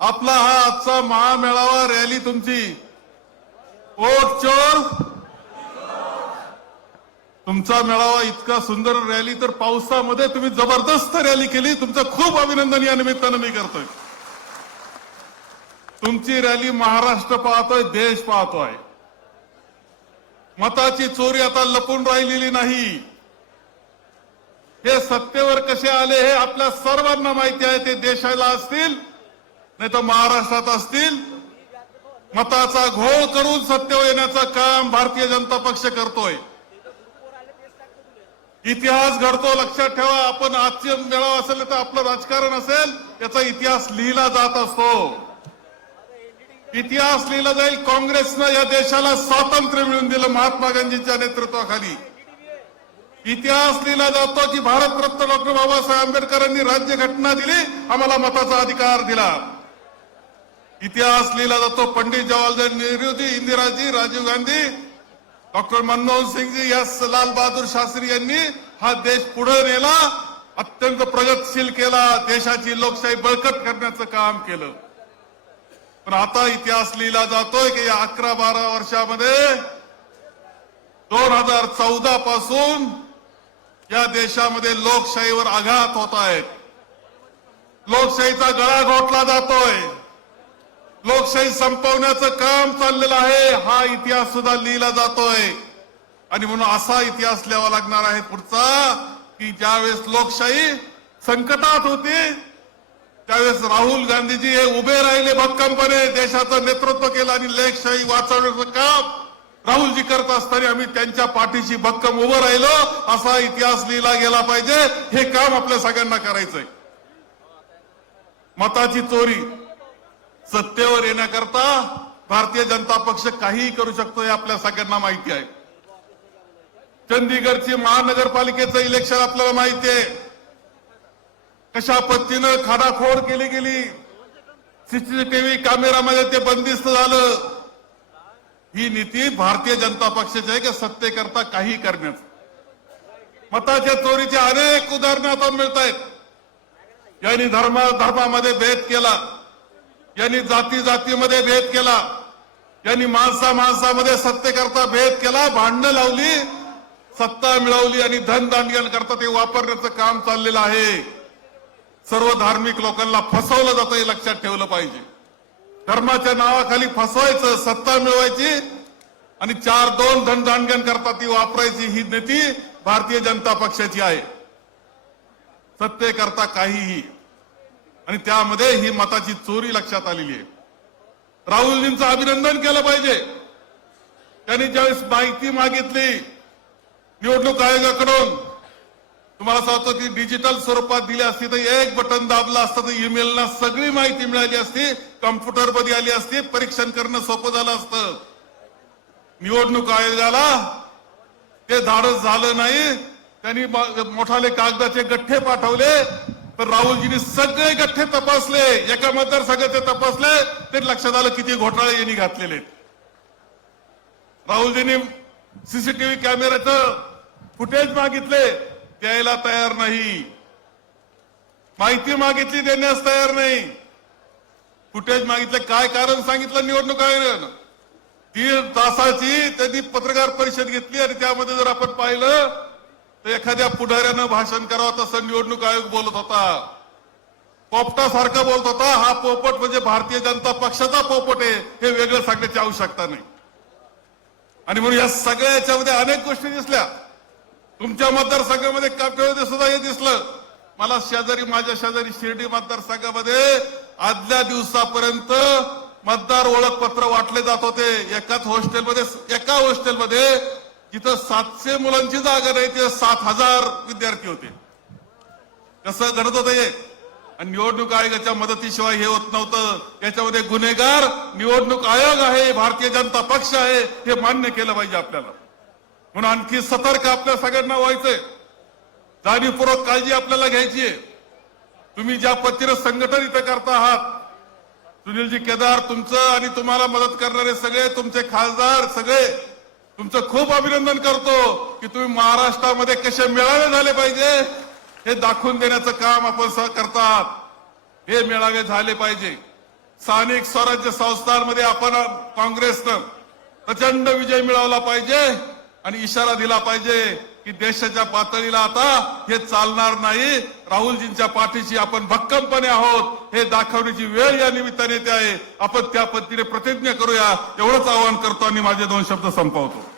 आपला हा आजचा महामेळावा रॅली तुमची. ओट चोर. तुमचा मेळावा इतका सुंदर रॅली तर पावसामध्ये तुम्ही जबरदस्त रॅली केली. तुमचं खूप अभिनंदन या निमित्तानं मी करतोय. तुमची रॅली महाराष्ट्र पाहतोय देश पाहतोय. मताची चोरी आता लपून राहिलेली नाही. हे सत्तेवर कसे आले हे आपल्या सर्वांना माहिती आहे ते देशाला असतील. नाही तर महाराष्ट्रात असतील मताचा घोळ करून सत्तेवर येण्याचं काम भारतीय जनता पक्ष करतोय. इतिहास घडतो लक्षात ठेवा आपण आजचे मेळावा असेल तर आपलं राजकारण असेल याचा इतिहास लिहिला जात असतो. इतिहास लिहिला जाईल काँग्रेसनं या देशाला स्वातंत्र्य मिळवून दिलं महात्मा गांधींच्या नेतृत्वाखाली. इतिहास लिहिला जातो की भारतरत्न डॉक्टर बाबासाहेब आंबेडकरांनी राज्यघटना दिली आम्हाला मताचा अधिकार दिला. इतिहास लिहिला जातो पंडित जवाहरलाल नेहरूजी इंदिराजी राजीव गांधी डॉक्टर मनमोहन सिंगजी या लाल बहादूर शास्त्री यांनी हा देश पुढे नेला अत्यंत प्रगतशील केला देशाची लोकशाही बळकट करण्याचं काम केलं. पण आता इतिहास लिहिला जातोय की या अकरा बारा वर्षामध्ये दोन हजार चौदा पासून या देशामध्ये लोकशाहीवर आघात होत आहेत. लोकशाहीचा गळा घोटला जातोय. लोकशाही संपवण्याचं काम चाललेलं आहे. हा इतिहास सुद्धा लिहिला जातोय. आणि म्हणून असा इतिहास लिहावा लागणार आहे पुढचा की ज्यावेळेस लोकशाही संकटात होती त्यावेळेस राहुल गांधीजी हे उभे राहिले भक्कमपणे देशाचं नेतृत्व केलं आणि लोकशाही वाचवण्याचं काम राहुलजी करत असताना आम्ही त्यांच्या पाठीशी भक्कम उभं राहिलो. असा इतिहास लिहिला गेला पाहिजे. हे काम आपल्या सगळ्यांना करायचंय. मताची चोरी सत्तेवर येण्याकरता भारतीय जनता पक्ष काहीही करू शकतो हे आपल्या सगळ्यांना माहिती आहे. चंदीगडची महानगरपालिकेचं इलेक्शन आपल्याला माहिती आहे. कशा पद्धतीनं खाडाखोड केली गेली. सीसीटीव्ही कॅमेरामध्ये ते बंदिस्त झालं. ही नीती भारतीय जनता पक्षाची आहे की सत्तेकरता काही करण्याचं. मताच्या चोरीचे अनेक उदाहरणं आता मिळत आहेत यांनी धर्म धर्मामध्ये भेद केला. यांनी जाती जातीमध्ये भेद केला. यांनी माणसा माणसामध्ये सत्तेकरता भेद केला भांडणं लावली सत्ता मिळवली आणि धन करता ते वापरण्याचं काम चाललेलं आहे. सर्व धार्मिक लोकांना फसवलं जातं हे लक्षात ठेवलं पाहिजे. धर्माच्या नावाखाली फसवायचं सत्ता मिळवायची आणि चार दोन धनदांडग्यान करता ती वापरायची ही नीती भारतीय जनता पक्षाची आहे. सत्तेकरता काहीही आणि त्यामध्ये ही मताची चोरी लक्षात आलेली आहे. राहुलजींचं अभिनंदन केलं पाहिजे. त्यांनी ज्यावेळेस माहिती मागितली निवडणूक आयोगाकडून तुम्हाला सांगतो की डिजिटल स्वरूपात दिली असती तर एक बटन दाबलं असतं तर ईमेलला सगळी माहिती मिळाली असती कम्प्युटरमध्ये आली असती परीक्षण करणं सोपं झालं असतं. निवडणूक आयोगाला ते धाडस झालं नाही. त्यांनी मोठाले कागदाचे गठ्ठे पाठवले. तर राहुलजींनी सगळे गठ्ठे तपासले एका मतदारसंघाचे तपासले ते लक्षात आलं किती घोटाळे यांनी घातलेले राहुलजींनी सीसीटीव्ही कॅमेऱ्याचं फुटेज मागितले द्यायला तयार नाही. माहिती मागितली देण्यास तयार नाही. फुटेज मागितलं काय कारण सांगितलं निवडणूक आयोगानं? तीन तासाची त्यांनी पत्रकार परिषद घेतली आणि त्यामध्ये जर आपण पाहिलं तर एखाद्या पुढाऱ्यानं भाषण करावं तसं निवडणूक आयोग बोलत होता. पोपटासारखं बोलत होता हा पोपट म्हणजे भारतीय जनता पक्षाचा पोपट आहे हे वेगळं सांगण्याची आवश्यकता नाही. आणि म्हणून या सगळ्या याच्यामध्ये अनेक गोष्टी दिसल्या. तुमच्या मतदारसंघामध्ये कापे सुद्धा हे दिसलं. मला शेजारी माझ्या शेजारी शिर्डी मतदारसंघामध्ये आदल्या दिवसापर्यंत मतदार ओळखपत्र वाटले जात होते. एकाच हॉस्टेलमध्ये एका हॉस्टेलमध्ये तिथं सातशे मुलांची जागा नाही तिथं सात हजार विद्यार्थी होते. कसं घडत होतं हे? आणि निवडणूक आयोगाच्या मदतीशिवाय हे होत नव्हतं. याच्यामध्ये गुन्हेगार निवडणूक आयोग आहे भारतीय जनता पक्ष आहे हे मान्य केलं पाहिजे आपल्याला. म्हणून आणखी सतर्क आपल्या सगळ्यांना व्हायचंय. जाणीवपूर्वक काळजी आपल्याला घ्यायची आहे. तुम्ही ज्या पद्धतीनं संघटन इथं करता आहात सुनीलजी केदार तुमचं आणि तुम्हाला मदत करणारे सगळे तुमचे खासदार सगळे तुमचं खूप अभिनंदन करतो की तुम्ही महाराष्ट्रामध्ये कसे मेळावे झाले पाहिजे हे दाखवून देण्याचं काम आपण सह करतात. हे मेळावे झाले पाहिजे. स्थानिक स्वराज्य संस्थांमध्ये आपण काँग्रेसनं प्रचंड विजय मिळवला पाहिजे आणि इशारा दिला पाहिजे. की देशाच्या पातळीला आता हे चालणार नाही. राहुलजींच्या पाठीशी आपण भक्कमपणे आहोत. हे दाखवण्याची वेळ या निमित्ताने येते आहे. आपण त्या पद्धतीने प्रतिज्ञा करूया. एवढंच आवाहन करतो आणि माझे दोन शब्द संपवतो.